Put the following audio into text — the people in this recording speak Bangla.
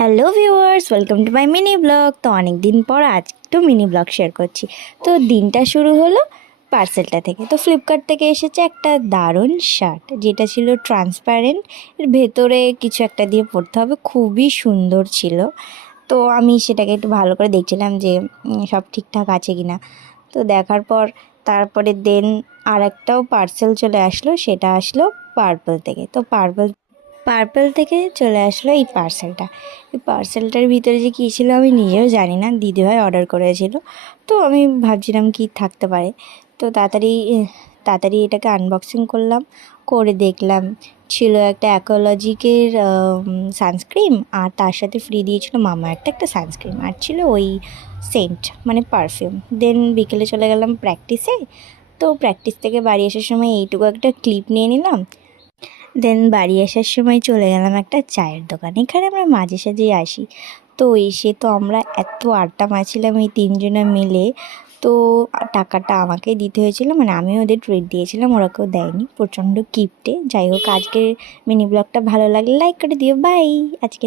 Hello viewers, welcome to my mini blog. তো অনেক দিন পর আজ একটু মিনি ব্লগ শেয়ার করছি। তো দিনটা শুরু হলো পার্সেলটা থেকে। তো ফ্লিপকার্ট থেকে এসেছে একটা দারুণ শার্ট, যেটা ছিল ট্রান্সপারেন্ট, এর ভেতরে কিছু একটা দিয়ে পরতে হবে, খুবই সুন্দর ছিল। তো আমি সেটাকে একটু ভালো করে দেখছিলাম যে সব ঠিকঠাক আছে কি না। তো দেখার পর তারপরে দেন আর একটাও পার্সেল চলে আসলো, সেটা আসলো পার্পল থেকে। তো পার্পল থেকে চলে আসলো এই পার্সেলটা। এই পার্সেলটার ভিতরে যে কী ছিল আমি নিজেও জানি না, দিদিভাই অর্ডার করেছিল। তো আমি ভাবছিলাম কি থাকতে পারে। তো তাড়াতাড়ি এটাকে আনবক্সিং করলাম, করে দেখলাম ছিল একটা অ্যাকোলজিকের সানস্ক্রিন, আর তার সাথে ফ্রি দিয়েছিল মামা একটা সানস্ক্রিন, আর ছিল ওই সেন্ট মানে পারফিউম। দেন বিকেলে চলে গেলাম প্র্যাকটিসে। তো প্র্যাকটিস থেকে বাড়ি আসার সময় এইটুকু একটা ক্লিপ নিয়ে নিলাম। দেন বাড়ি আসার সময় চলে গেলাম একটা চায়ের দোকানে, এখানে আমরা মাঝে সাঝেই আসি। তো এসে তো আমরা এত আড্ডা মারছিলাম এই তিনজনে মিলে। তো টাকাটা আমাকেই দিতে হয়েছিল, মানে আমি ওদের ট্রিট দিয়েছিলাম, ওরা কেউ দেয়নি, প্রচণ্ড কিপটে। যাই হোক, আজকের মিনি ব্লগটা ভালো লাগলে লাইক করে দিও। বাই। আজকে